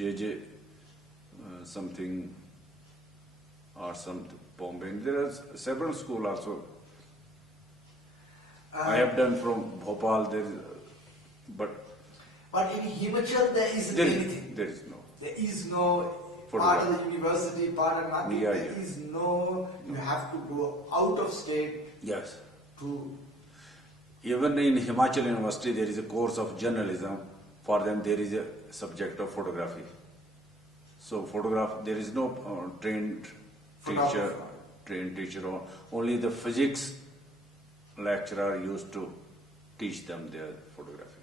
JJ something or something Bombay. There are several schools also. I have done from Bhopal. There is, but in Himachal there isn't anything. There is no. There is no part of the university, part of nothing. Yeah, there is no. You have to go out of state. Yes. To even in Himachal University, there is a course of journalism. For them, there is a subject of photography. So, there is no trained teacher, or only the physics lecturer used to teach them their photography.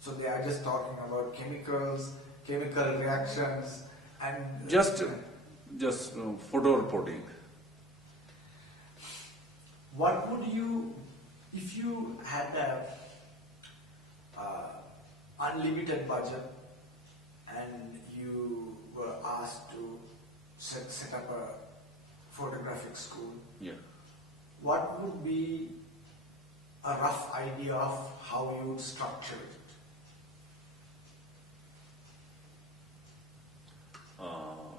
So they are just talking about chemicals, chemical reactions, and just photo reporting. What would you, if you had a unlimited budget and you were asked to set up a photographic school? Yeah. What would be a rough idea of how you would structure it?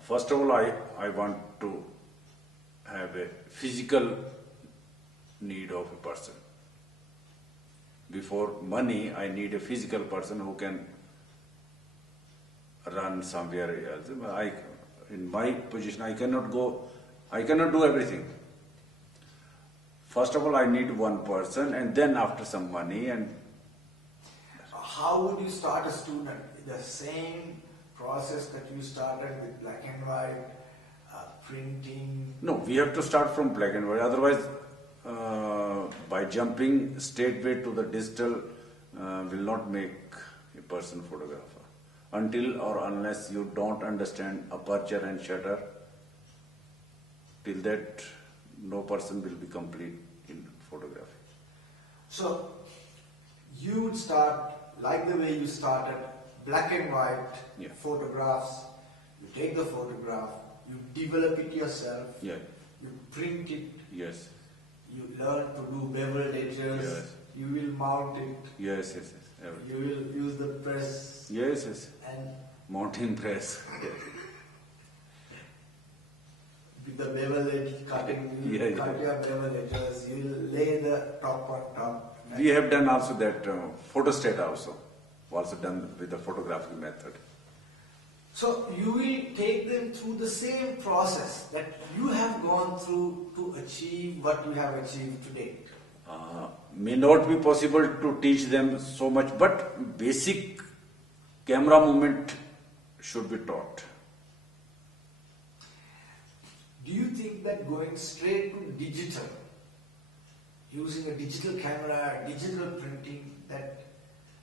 First of all, I want to have a physical need of a person. Before money, I need a physical person who can run somewhere else. In my position, I cannot do everything. First of all, I need one person, and then after some money. And how would you start a student? The same process that you started with black and white, printing? No, we have to start from black and white. Otherwise, by jumping straightway to the digital will not make a person photographer. Until or unless you don't understand aperture and shutter, till that no person will be complete in photography. So, you would start like the way you started, black and white photographs. You take the photograph, you develop it yourself, you print it, you learn to do beveled edges, you will mount it, you will use the press, and mounting press. With the bevel edge cutting, cut your bevel edges, you will lay the top on top. We have done also that photostat also done with the photographic method. So you will take them through the same process that you have gone through to achieve what you have achieved today. May not be possible to teach them so much, but basic camera movement should be taught. Do you think that going straight to digital, using a digital camera, digital printing, that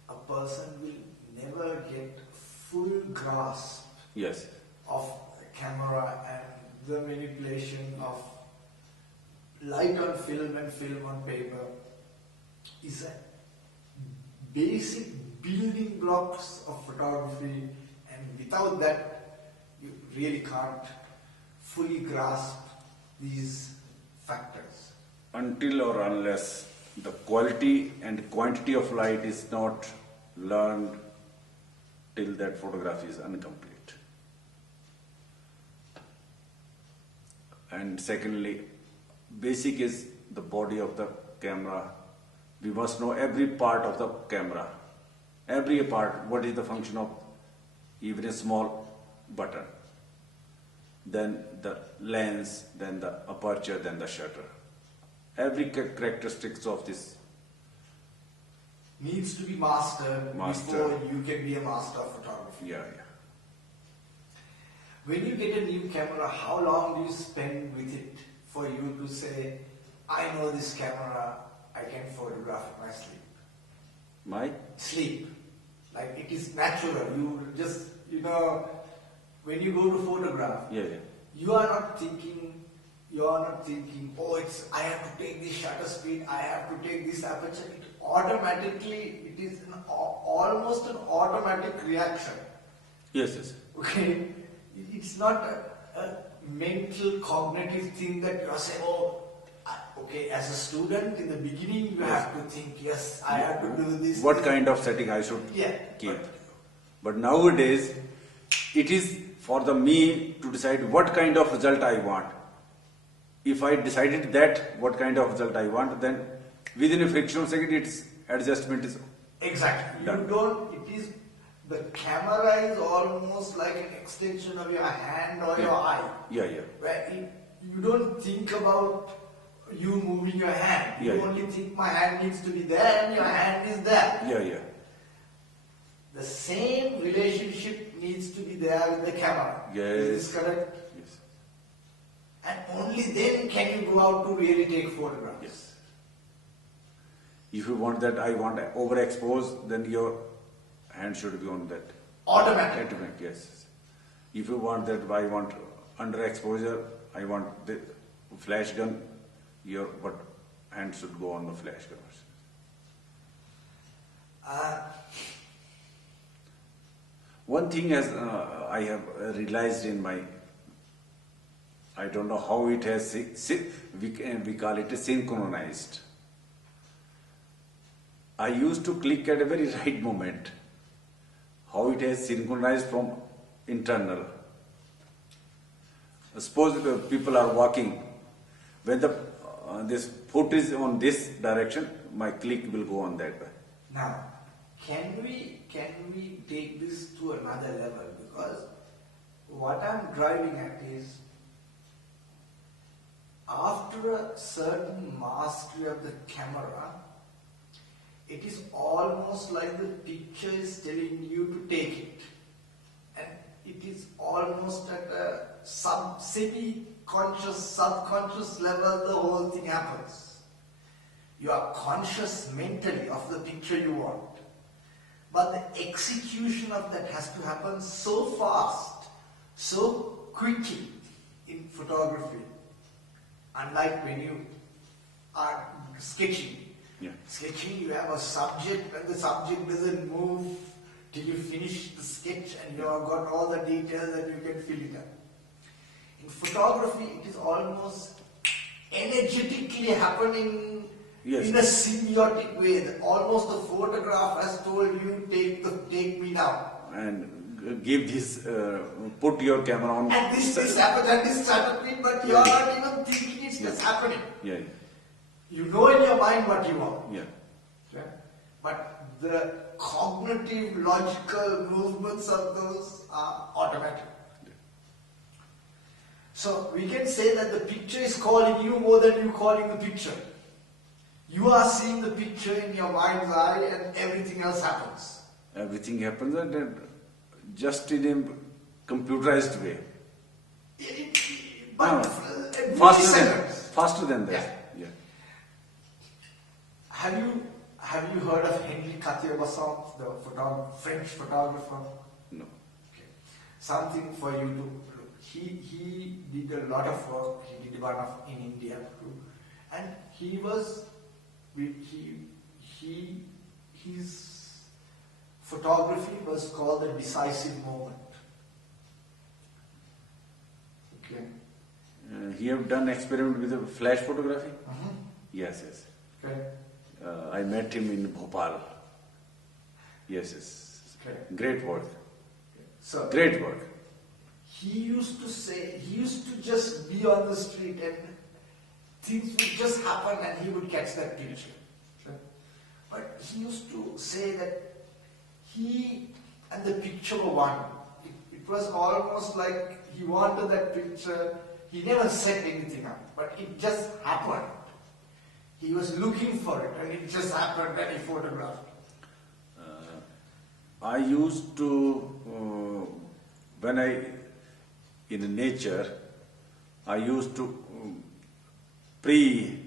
a person will never get full grasp of camera and the manipulation of light on film and film on paper is a basic building blocks of photography, and without that you really can't fully grasp these factors? Until or unless the quality and quantity of light is not learned, till that photography is incomplete. And secondly, basic is the body of the camera. We must know every part of the camera. Every part, what is the function of even a small button. Then the lens, then the aperture, then the shutter. Every characteristics of this needs to be mastered before you can be a master of photography. When you get a new camera, how long do you spend with it for you to say, I know this camera, I can photograph in my sleep? My? Sleep. Like it is natural. You just, when you go to photograph, you are not thinking, oh, I have to take this shutter speed, I have to take this aperture. It is almost an automatic reaction. Okay? It's not a mental, cognitive thing that you are saying, okay, as a student, in the beginning, you have to think, I have to do this. What kind of setting I should keep. But nowadays, it is for the me to decide what kind of result I want. If I decided that what kind of result I want, then within a fraction of a second, its adjustment is Exactly. done. You don't, it is, the camera is almost like an extension of your hand or your eye. Yeah, yeah. Where you don't think about you moving your hand. Yeah, You yeah. only think my hand needs to be there and your hand is there. Yeah, yeah. The same relationship needs to be there with the camera. Yes. Is this correct? Yes. And only then can you go out to really take photographs. Yes. If you want that, I want overexpose, then your hand should be on that. Automatic. Automatic, yes. If you want that, I want underexposure, I want the flash gun, your hand should go on the flash gun. One thing as I have realized in my, I don't know how it has, we call it synchronized. I used to click at a very right moment. How it has synchronized from internal. Suppose the people are walking, when the this foot is on this direction, my click will go on that way. Now, can we take this to another level? Because what I'm driving at is, after a certain mastery of the camera, it is almost like the picture is telling you to take it. And it is almost at a semi-conscious, subconscious level, the whole thing happens. You are conscious mentally of the picture you want. But the execution of that has to happen so fast, so quickly in photography. Unlike when you are sketching. Yeah. Sketching, you have a subject and the subject doesn't move till you finish the sketch and you have got all the details and you can fill it up. In photography, it is almost energetically happening. Yes. In a symbiotic way. Almost the photograph has told you, take me now. And give this, put your camera on. And this happens and this happening, but you are not even thinking it's just happening. Yeah, You know in your mind what you want. yeah. Right? But the cognitive, logical movements of those are automatic. So we can say that the picture is calling you more than you calling the picture. You are seeing the picture in your mind's eye and everything else happens. Everything happens and just in a computerized way. But Faster than that. Yeah. Yeah. Have you heard of Henri Cartier-Bresson, the French photographer? No. Okay. Something for you to look. He did a lot of work. He did one in India too, and his photography was called the decisive moment. Okay. He have done experiment with flash photography? Yes, yes. Okay. I met him in Bhopal. Yes, yes. Okay. Great work. So Great work. he used to just be on the street and things would just happen and he would catch that picture. But he used to say that he and the picture were one. It was almost like he wanted that picture. He never set anything up, but it just happened. He was looking for it and it just happened and he photographed. I used to, when in nature, I used to pre-shutter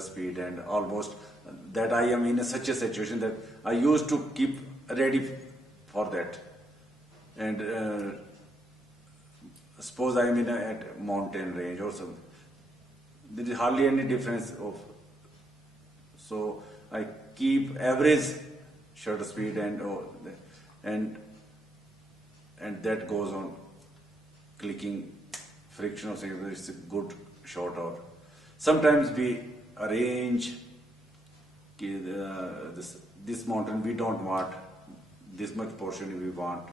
speed and almost that I am in such a situation that I used to keep ready for that. And suppose I am at a mountain range or something, there is hardly any difference so I keep average shutter speed and that goes on clicking friction or something. It's a good shot. Or sometimes we arrange this mountain we don't want, this much portion we want,